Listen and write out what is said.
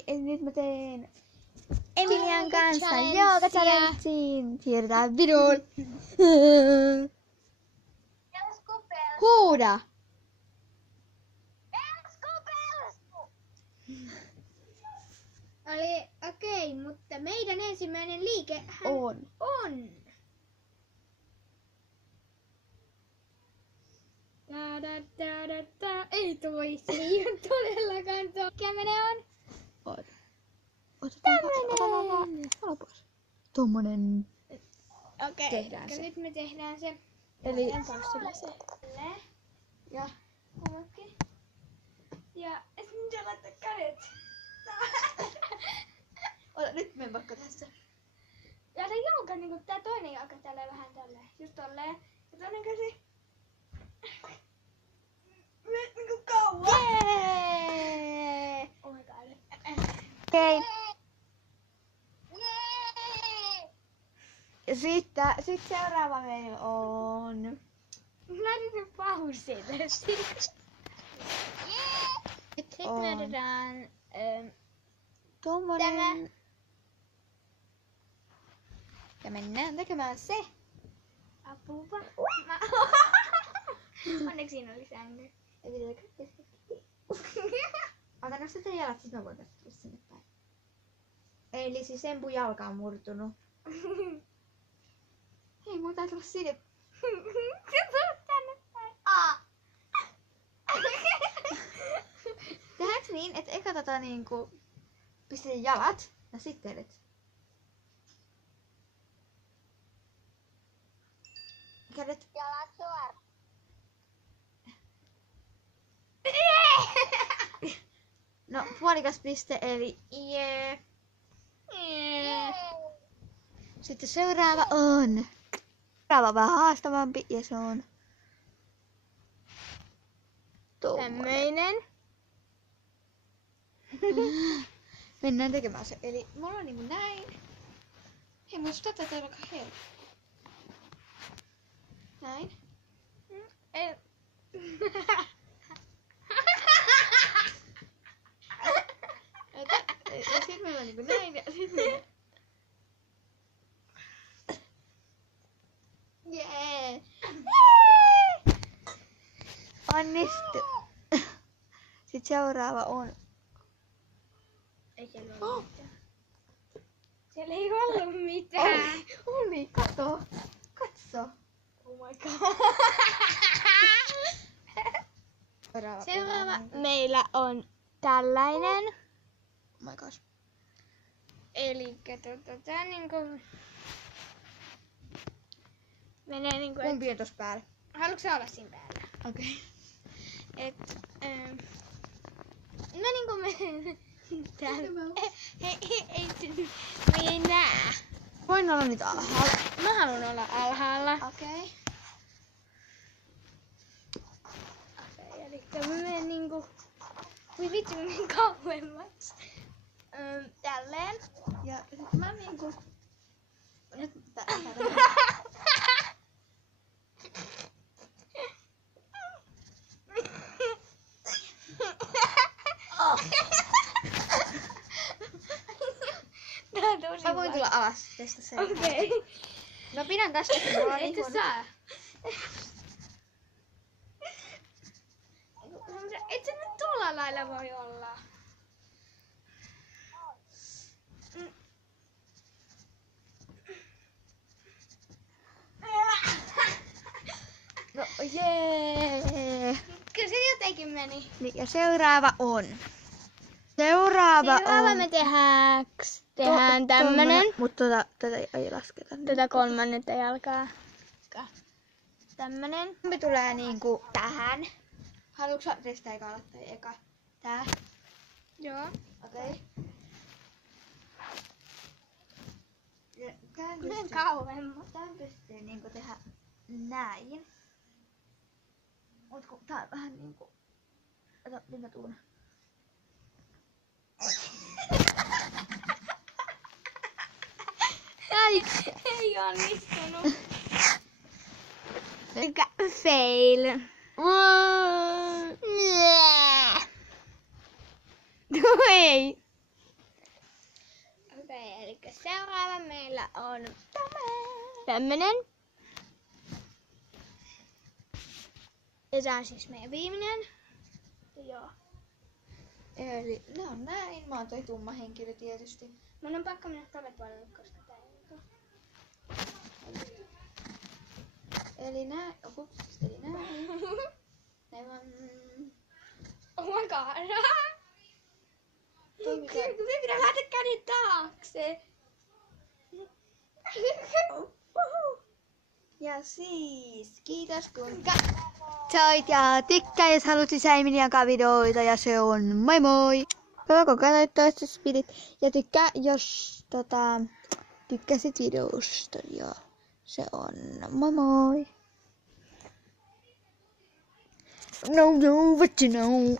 Okei, eli nyt mä teen Emilian kanssa jooga-challengein. Siirrytään videoon. Huuda! Oli okei, mutta meidän ensimmäinen liike on. Ei toi, se ei ole todellakaan toi. Mikä on? Tämmönen! Tommonen. Okei, Tehdään se. nyt me tehdään se. Eli Paussilla se. ja Kummatkin. Ja nyt laittaa kädet. ota, nyt menen vaikka tässä. Ja se jalka, niinku tää toinen jalka tälleen vähän tälleen. Just tolleen. Ja toinen käsi. Niinku kauan. Jee! Oh my god. Okei. Ja sit seuraava meillä on... Laitan pausille. Sitten me otetaan tommonen... Ja mennään tekemään se. apua. Onneksi siinä oli sänky. Ota nosta teidän jalat, sit mä voin katsoa sinne päin. Eli siis Empun jalka on murtunut. Hei, mun tää tulla sinne. Tänne päin. Tehdäänkö niin, että eka niinku pistetään jalat ja sitten kädet? Kädet. Jalat suoraan. No, puolikas piste, eli jee. Sitten seuraava on... Seuraava on vähän haastavampi ja se on... Tämmöinen. Mennään tekemään se. Eli mulla on niinku näin. Hei, musta tätä on aika helppo. Näin. Ei. Ja sit meillä on niinku näin ja sit meillä... Jee! Onnistu! Sitten seuraava on... Ei siellä ollut mitään. Siellä ei ollut mitään. Oli, kato! Katso! Oh my god. Seuraava meillä on tällainen. Oh my gosh. Elikkä tää niinku... Menee niinku... Kumpi on tossa päällä? Haluatko sä olla siinä päällä? Okei. Et... Mä niinku menen... Täällä. Ei nää. Voin olla nyt alhaalla. Mä haluan olla alhaalla. Okei. Okei, elikkä mä menen niinku... Voi vitsi, mä menen kauemmaksi. Tälleen. Ja sit mä niinku... Nyt Tää on tosi mä voin tulla alas tästä sen. Okei. No pidän tästä, kun mulla on Et niin sä huono. saa. Et sä nyt tuolla lailla voi olla. No jee! Kyllä se jotenkin meni. Niin, ja seuraava on... Seuraava me tehdään tämmönen. Mutta tätä ei lasketa. Tätä kolmannetta jalkaa. Tämmönen. Me tulee niinku tähän. Haluatko sä teistä eka aloittaa eka? Tää. Joo. Okei. Ja tän Menen pystyy, kauemmas. tän pystyy niinku tehdä näin. Mut kun tää on vähän niinku... Ota, nyt mä tuun. Ei onnistunut. Fail. Ei. Eli seuraava meillä on Tämmönen. ja tää on siis meidän viimeinen. Joo. Eli ne on näin. Mä oon toi tumma henkilö tietysti. Mun on pakko mennä tolle puolelle, koska tää ei ole. Eli näin. Eli näin. Näin vaan. Oh my god. Toimitaan. Kyllä me pitää laittaa kädet taakse. Ja siis, kiitos kun katsoit ja tykkää, jos haluat lisää Emilian videoita ja se on moi moi! Hyvä kun katsoit toista spidit ja tykkää, jos tykkäsit videosta ja se on moi moi! No, what you know?